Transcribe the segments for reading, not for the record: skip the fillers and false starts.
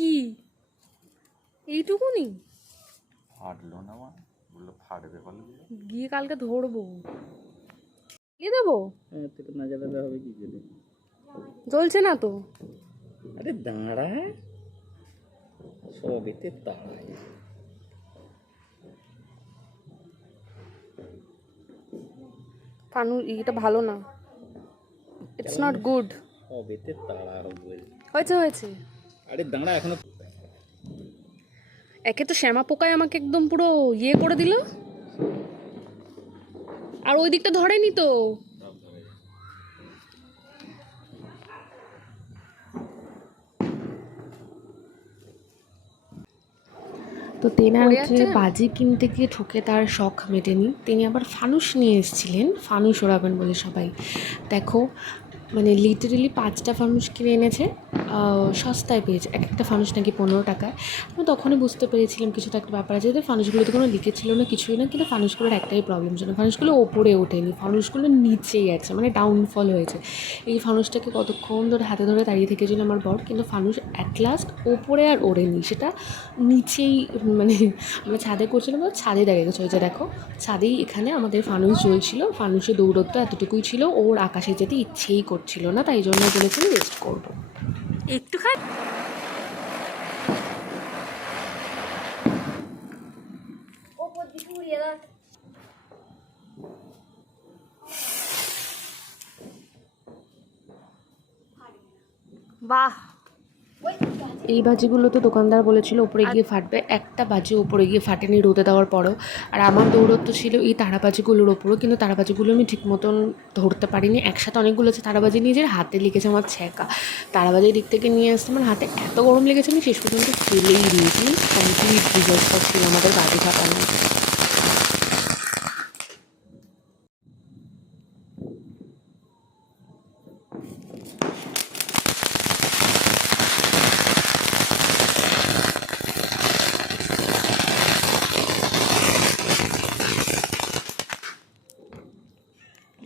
কি এইটুকুনি ফাটলো না, বললো ফাটবে বলে গিয়ে কালকে ধরবো, দিয়ে দেবো। তোকে না জ্বালালে হবে কি করে? জ্বলছে না তো। আরে দাঁড়া, সবেতে তাড়ায়। ফানু এটা ভালো না, ইটস নট গুড। সবেতে তাড়া হবে। হয়েছে হয়েছে। আরে দাঁড়া এখনো। একে তো শ্যামা পোকায় আমাকে একদম পুরো ইয়ে করে দিল, আর ওই দিকটা ধরেনি তো। তো তেনার হচ্ছে বাজি কিনতে গিয়ে ঠকে তার শখ মেটেনি, তিনি আবার ফানুস নিয়ে এসেছিলেন, ফানুস ওড়াবেন বলে সবাই। দেখো মানে লিটারেলি 5টা ফানুস কিনে এনেছে, সস্তায় পেয়েছে, এক একটা ফানুস নাকি 15 টাকায়। আমি তখনই বুঝতে পেরেছিলাম কিছু তো একটা ব্যাপার আছে, যে ফানুসগুলোতে কোনো লিকেজ ছিল না, কিছুই না, কিন্তু ফানুসগুলোর একটাই প্রবলেম ছিল, ফানুসগুলো ওপরে ওঠেনি, ফানুসগুলো নিচেই আছে, মানে ডাউনফল হয়েছে। এই ফানুসটাকে কতক্ষণ ধরে হাতে ধরে দাঁড়িয়ে থেকেছিল আমার বর, কিন্তু ফানুস অ্যাট লাস্ট ওপরে আর ওড়েনি, সেটা নিচেই, মানে আমরা ছাদে করছিলাম, ছাদে দেখা গেছে, ওই যে দেখো ছাদেই এখানে আমাদের ফানুস জ্বলছিল, ফানুসে দৌড়ত্ব এতটুকুই ছিল, ওর আকাশে যেতে ইচ্ছেই করছিল না, তাই জন্য বলেছিল রেস্ট করবো একটুখানি। বাহ, এই বাজিগুলো তো দোকানদার বলেছিল উপরে গিয়ে ফাটবে, একটা বাজি উপরে গিয়ে ফাটেনি রোদে দেওয়ার পরেও। আর আমার দৌড়ত্ব ছিল এই তারাবাজিগুলোর ওপরও, কিন্তু তারাবাজিগুলো আমি ঠিক মতন ধরতে পারিনি, একসাথে অনেকগুলো আছে তারাবাজি নিয়ে, যে হাতে লেগেছে আমার ছ্যাঁকা, তারাবাজির দিক থেকে নিয়ে আসতে আমার হাতে এত গরম লেগেছে, আমি শেষ পর্যন্ত ফেলেই দিয়েছি। কমপ্লিট ডিজাস্টার ছিল আমাদের বাজি ফাটানো।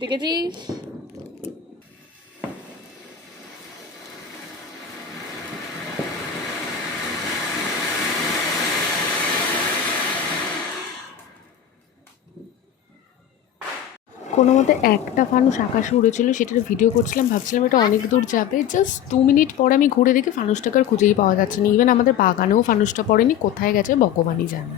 দেখেছিস? কোনো মতে একটা ফানুস আকাশে উড়েছিল, সেটার ভিডিও করছিলাম, ভাবছিলাম এটা অনেক দূর যাবে, জাস্ট 2 মিনিট পরে আমি ঘুরে দেখি ফানুসটাকে আর খুঁজেই পাওয়া যাচ্ছে না, ইভেন আমাদের বাগানেও ফানুসটা পড়েনি, কোথায় গেছে ভগবানই জানে।